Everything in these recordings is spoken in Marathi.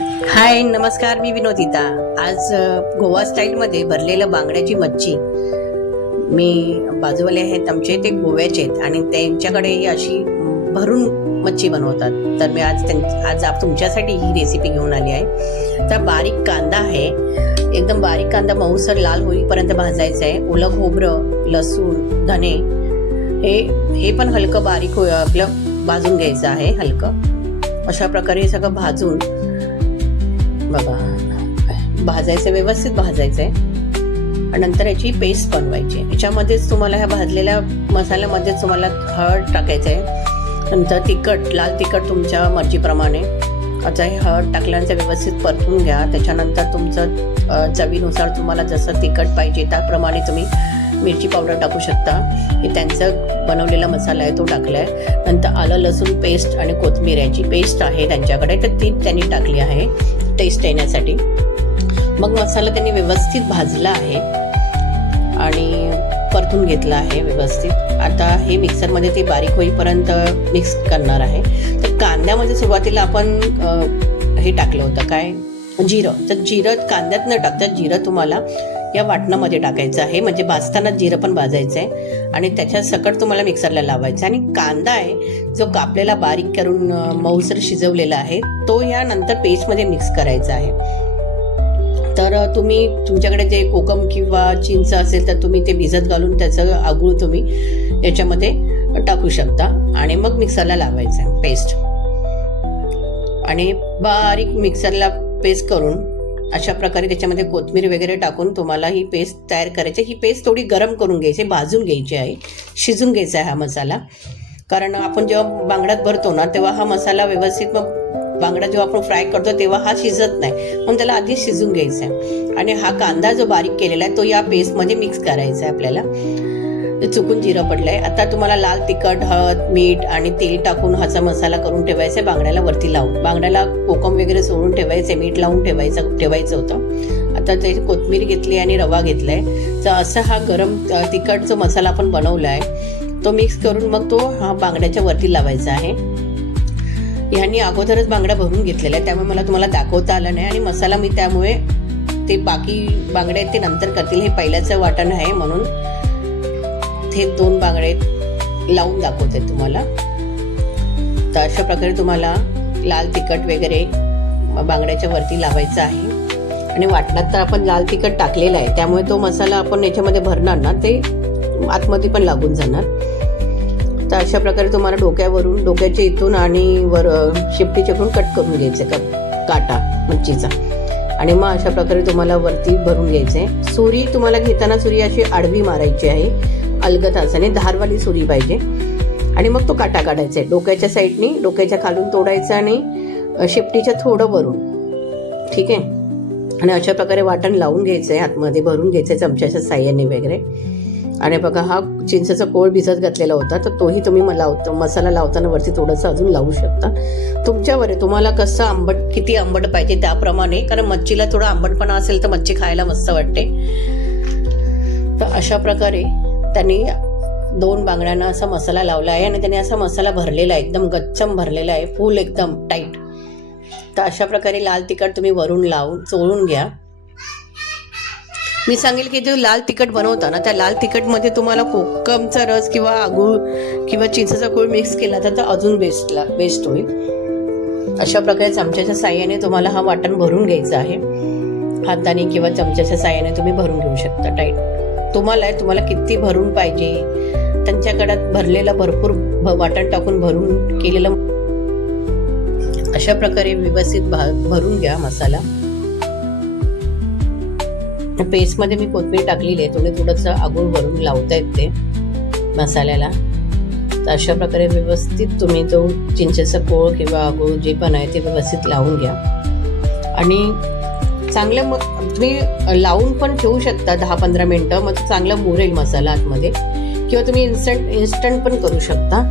हाय नमस्कार, मी विनोदिता. आज गोवा स्टाईलमध्ये भरलेलं बांगड्याची मच्छी. मी बाजूवाले आहेत आमचे, ते गोव्याचे आहेत आणि त्यांच्याकडे ही अशी भरून मच्छी बनवतात. तर मी आज तुमच्यासाठी ही रेसिपी घेऊन आली आहे. तर बारीक कांदा आहे, एकदम बारीक कांदा मऊसर लाल होईपर्यंत भाजायचा आहे. ओलं खोबरं, लसूण, धने हे पण हलकं बारीक आपलं भाजून घ्यायचं आहे. हलकं अशा प्रकारे सगळं भाजून बघा भाजायचं, व्यवस्थित भाजायचं आहे. नंतर याची पेस्ट बनवायची. याच्यामध्येच तुम्हाला ह्या भाजलेल्या मसाल्यामध्येच तुम्हाला हळद टाकायचं आहे. नंतर तिखट, लाल तिखट तुमच्या मर्जीप्रमाणे. आता हे हळद टाकल्यानंतर व्यवस्थित परतून घ्या. त्याच्यानंतर तुमचं चवीनुसार तुम्हाला जसं तिखट पाहिजे त्याप्रमाणे तुम्ही मिरची पावडर टाकू शकता. हे त्यांचा बनवलेला मसाला आहे तो टाकला आहे. नंतर आलं लसूण पेस्ट आणि कोथिंबीर याची पेस्ट आहे त्यांच्याकडे, तर ती त्यांनी टाकली आहे टेस्ट येण्यासाठी. मग मसाला त्यांनी व्यवस्थित भाजला आहे आणि परतून घेतला आहे व्यवस्थित. आता हे मिक्सरमध्ये ते बारीक होईपर्यंत मिक्स करणार आहे. तर कांद्यामध्ये सुरुवातीला आपण हे टाकलं होतं काय, जिरं. तर जिरं कांद्यात न टाकता जिरं तुम्हाला या वाटणामध्ये टाकायचं आहे. म्हणजे भाजताना जिरं पण भाजायचं आहे आणि त्याच्या सकट तुम्हाला मिक्सरला लावायचं. आणि कांदा आहे जो कापलेला बारीक करून मऊसर शिजवलेला आहे तो या नंतर पेस्टमध्ये मिक्स करायचा आहे. तर तुम्ही तुमच्याकडे जे कोकम किंवा चिंच असेल तर तुम्ही ते भिजत घालून त्याचं आगूळ तुम्ही याच्यामध्ये टाकू शकता आणि मग मिक्सरला लावायचं आहे पेस्ट. आणि बारीक मिक्सरला पेस्ट करून अशा प्रकारे त्याच्यामध्ये कोथिंबीर वगैरे टाकून तुम्हाला ही पेस्ट तयार करायची. ही पेस्ट थोडी गरम करून घ्यायची, भाजून घ्यायची आहे, शिजून घ्यायचा आहे हा मसाला. कारण आपण जेव्हा बांगड्यात भरतो ना तेव्हा हा मसाला व्यवस्थित, मग बांगडा जेव्हा आपण फ्राय करतो तेव्हा हा शिजत नाही, म्हणून त्याला आधी शिजून घ्यायचा आहे. आणि हा कांदा जो बारीक केलेला आहे तो या पेस्टमध्ये मिक्स करायचा आहे आपल्याला. चुकून जिरं पडलंय. आता तुम्हाला लाल तिखट, हळद, मीठ आणि तेल टाकून हाचा मसाला करून ठेवायचा आहे बांगड्याला वरती लावून. बांगड्याला कोकम वगैरे सोडून ठेवायचे, मीठ लावून ठेवायचं होतं. आता ते कोथिंबीर घेतली आणि रवा घेतलाय. तर असा हा गरम तिखट जो मसाला आपण बनवला आहे तो मिक्स करून मग तो हा बांगड्याच्या वरती लावायचा आहे. ह्यांनी अगोदरच बांगड्या भरून घेतलेल्या आहे त्यामुळे मला तुम्हाला दाखवता आलं नाही. आणि मसाला मी त्यामुळे ते बाकी बांगडे ते नंतर करतील. हे पहिल्याचं वाटण आहे म्हणून हे 2 बांगडे लावून दाखवते तुम्हाला. तर अशा प्रकारे तुम्हाला लाल तिखट वगैरे बांगड्याच्या वरती लावायचं आहे. आणि वाटणात तर आपण लाल तिखट टाकलेलं आहे त्यामुळे तो मसाला आपण याच्यामध्ये भरणार ना ते आतमध्ये पण लागून जाणार. तर अशा प्रकारे तुम्हाला डोक्याच्या इथून आणि शेपटीच्याकडून कट करून घ्यायचं काटा मच्छीचा. आणि मग अशा प्रकारे तुम्हाला वरती भरून घ्यायचं आहे. सुरी तुम्हाला घेताना सुरी अशी आडवी मारायची आहे, अलगद हाताने, धारवाली सुरी पाहिजे. आणि मग तो काटा काढायचा आहे डोक्याच्या साईडनी, डोक्याच्या खालून तोडायचा आणि शेपटीच्या थोडं वरून. ठीक आहे. आणि अशा प्रकारे वाटण लावून घ्यायचं आहे, आतमध्ये भरून घ्यायचं आहे चमच्याच्या साह्याने वगैरे. आणि बघा हा चिंचेचा कोळ भिजत घातलेला होता तर तोही तुम्ही मसाला लावताना वरती थोडंसं अजून लावू शकता. तुमच्यावर आहे तुम्हाला कसं किती आंबट पाहिजे त्याप्रमाणे. कारण मच्छीला थोडा आंबटपणा असेल तर मच्छी खायला मस्त वाटते. तर अशा प्रकारे त्यांनी 2 बांगड्यांना असा मसाला लावला आहे आणि त्याने असा मसाला भरलेला आहे, एकदम गच्चम भरलेला आहे, फुल एकदम टाईट. तर अशा प्रकारे लाल तिखट तुम्ही वरून लावून चोळून घ्या. मी सांगेल की जो लाल तिखट बनवता ना त्या लाल तिखटमध्ये तुम्हाला कोकमचा रस किंवा आगूळ किंवा चिंचेचा कोळ मिक्स केला तर अजून बेस्ट होईल. अशा प्रकारे चमच्याच्या साह्याने तुम्हाला हा वाटण भरून घ्यायचा आहे. हाताने किंवा चमच्याच्या साह्याने तुम्ही भरून घेऊ शकता टाईट. तुम्हाला किती भरून पाहिजे त्यांच्याकडे भरलेलं भरपूर वाटण टाकून भरून केलेलं. अशा प्रकारे व्यवस्थित भरून घ्या मसाला. पेस्टमध्ये मी कोथिंबीर टाकलेली आहे, थोडंसं आगूळ भरून लावता येते मसाल्याला. तर अशा प्रकारे व्यवस्थित तुम्ही तो चिंचेचा कोळ किंवा आगूळ जे पण आहे ते व्यवस्थित लावून घ्या. आणि चांगलं मग तुम्ही लावून पण ठेवू शकता 10-15 मिनटं, मग चांगला मुरेल मसाला आतमध्ये. किंवा तुम्ही इन्स्टंट पण करू शकता.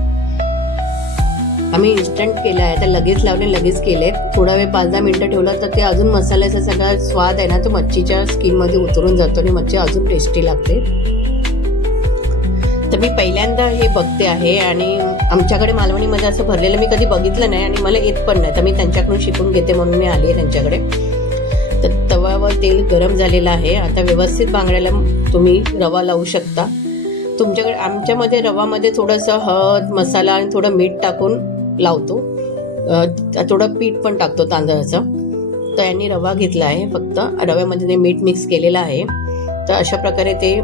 आम्ही इन्स्टंट केलं आहे तर लगेच लावले, लगेच केले. थोडा वेळ 5-10 मिनटं ठेवलं तर ते अजून मसाल्याचा सगळा स्वाद आहे ना तो मच्छीच्या स्किनमध्ये उतरून जातो आणि मच्छी अजून टेस्टी लागते. तर मी पहिल्यांदा हे बघते आहे आणि आमच्याकडे मालवणीमध्ये असं भरलेलं मी कधी बघितलं नाही आणि मला येत पण नाही, तर मी त्यांच्याकडून शिकून घेते म्हणून मी आली आहे त्यांच्याकडे. तर तव्यावर तेल गरम झालेलं आहे. आता व्यवस्थित बांगड्याला तुम्ही रवा लावू शकता. तुमच्याकडे आमच्यामध्ये रवामध्ये थोडंसं हळद मसाला आणि थोडं मीठ टाकून लावतो, थोडं पीठ पण टाकतो तांदळाचं. तर यांनी रवा घेतला आहे, फक्त रव्यामध्ये मीठ मिक्स केलेलं आहे. तर अशा प्रकारे ते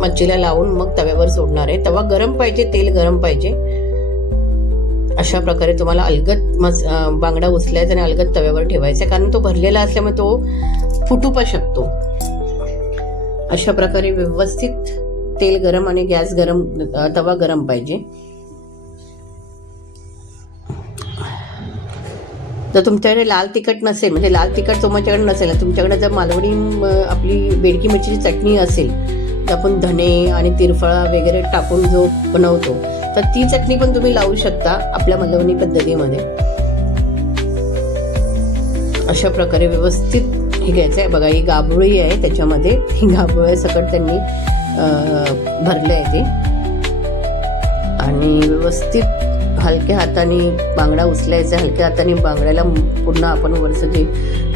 मच्छीला लावून मग तव्यावर सोडणार आहे. तवा गरम पाहिजे, तेल गरम पाहिजे. अशा प्रकारे तुम्हाला अलगद बांगडा उचलायचा आणि अलगद तव्यावर ठेवायचा, कारण तो भरलेला असल्यामुळे तो फुटू पण शकतो. अशा प्रकारे व्यवस्थित तेल गरम आणि गॅस गरम, तवा गरम पाहिजे. जर तुमच्याकडे लाल तिखट नसेल, म्हणजे लाल तिखट तुमच्याकडे नसेल, तुमच्याकडे जर मालवणी आपली बेडकी मिरचीची चटणी असेल, तर आपण धने आणि तिरफळा वगैरे टाकून जो बनवतो, तर ती चटणी पण तुम्ही लावू शकता आपल्या मालवणी पद्धतीमध्ये. अशा प्रकारे व्यवस्थित हे घ्यायचं आहे. बघा, ही गाभोळी आहे, त्याच्यामध्ये ही गाभोळ्या सकट त्यांनी भरले आहे ते. आणि व्यवस्थित हलक्या हाताने बांगडा उचलायचा. हलक्या हाताने बांगड्याला पुन्हा आपण वरचं जे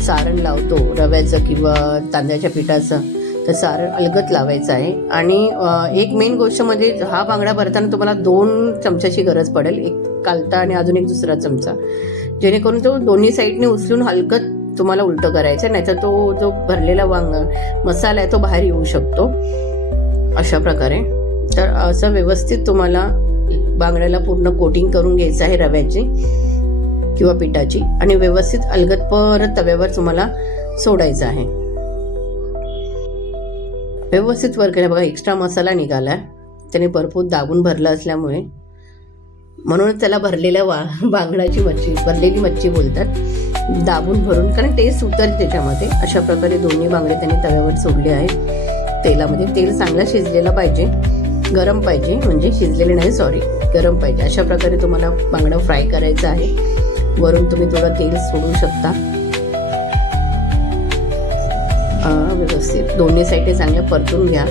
सारण लावतो रव्याचं किंवा तांदळाच्या पिठाचं, तर सारण अलगद लावायचं आहे. आणि एक मेन गोष्ट म्हणजे हा बांगडा भरताना तुम्हाला 2 चमच्याची गरज पडेल, एक कालता आणि अजून एक दुसरा चमचा, जेणेकरून तो दोन्ही साईडने उचलून हलकत तुम्हाला उलटं करायचं, नाहीतर तो जो भरलेला मसाला आहे तो बाहेर येऊ शकतो. अशा प्रकारे तर असं व्यवस्थित तुम्हाला बांगड्याला पूर्ण कोटिंग करून घ्यायचं आहे रव्याची किंवा पिठाची, आणि व्यवस्थित अलगद परत तव्यावर तुम्हाला सोडायचं आहे. व्यवस्थित वर केलं. बघा, एक्स्ट्रा मसाला निघाला, त्याने भरपूर दाबून भरला असल्यामुळे, म्हणून त्याला भरलेल्या बांगडाची मच्छी, भरलेली मच्छी बोलतात, दाबून भरून, कारण टेस्ट उतरते त्याच्यामध्ये. अशा प्रकारे दोन्ही बांगडे त्यांनी तव्यावर सोडले आहे तेलामध्ये. तेल चांगला शिजलेला पाहिजे, गरम पाहिजे, म्हणजे शिजलेले नाही, सॉरी, गरम पाहिजे. अशा प्रकारे तुम्हाला बांगडा फ्राय करायचा आहे. वरून तुम्ही थोडं तेल सोडू शकता. व्यवस्थित दोन्ही साईडने चांगल्या परतून घ्या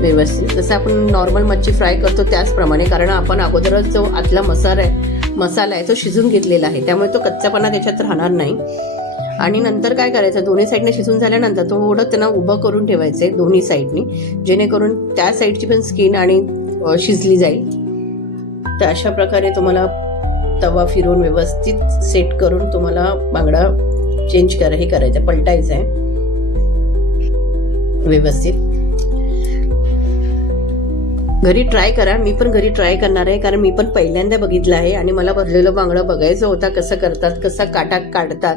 व्यवस्थित, जसं आपण नॉर्मल मच्छी फ्राय करतो त्याचप्रमाणे, कारण आपण अगोदरच जो आतला मसाला आहे तो शिजून घेतलेला आहे, त्यामुळे तो कच्चापणा त्याच्यात राहणार नाही. आणि नंतर काय करायचं, दोन्ही साईडने शिजून झाल्यानंतर थोडं त्यांना उभं करून ठेवायचं आहे दोन्ही साईडनी, जेणेकरून त्या साईडची पण स्किन आणि शिजली जाईल. तर अशा प्रकारे तुम्हाला तवा फिरवून व्यवस्थित सेट करून तुम्हाला बांगडा चेंज करायचं, पलटायचं आहे व्यवस्थित. घरी ट्राय करा, मी पण घरी ट्राय करणार आहे, कारण मी पण पहिल्यांदा बघितलं आहे आणि मला भरलेलं बांगडा बघायचं होता, कसं करतात, कसा काटा काढतात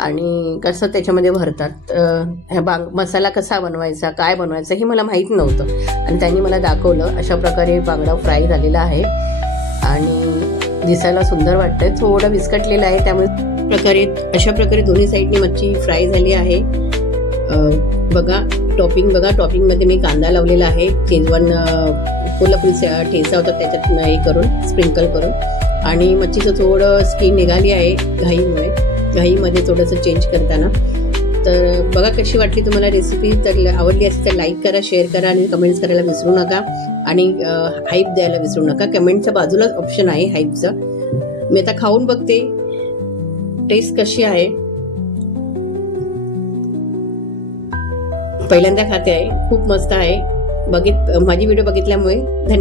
आणि कसं त्याच्यामध्ये भरतात. ह्या मसाला कसा बनवायचा, काय बनवायचं हे मला माहीत नव्हतं, आणि त्यांनी मला दाखवलं. अशा प्रकारे बांगडा फ्राय झालेला आहे आणि दिसायला सुंदर वाटतंय, थोडं विस्कटलेलं आहे, त्यामुळे अशा प्रकारे दोन्ही साईडनी मच्छी फ्राय झाली आहे. बघा टॉपिंगमध्ये मी कांदा लावलेला आहे, शेजवान कोल्हापुरी ठेचा होता त्याच्यात हे करून स्प्रिंकल करून, आणि मच्छीचं थोडं स्किन निघाली आहे घाईमध्ये थोडंसं चेंज करताना. तर बघा कशी वाटली तुम्हाला रेसिपी. तर आवडली असेल तर लाईक करा, शेअर करा आणि कमेंट्स करायला विसरू नका, आणि हाईप द्यायला विसरू नका. कमेंटच्या बाजूलाच ऑप्शन आहे हाईपचं. मी आता खाऊन बघते टेस्ट कशी आहे, पहिल्यांदा खाते आहे, खूप मस्त आहे. माझी व्हिडिओ बघितल्यामुळे धन्यवाद.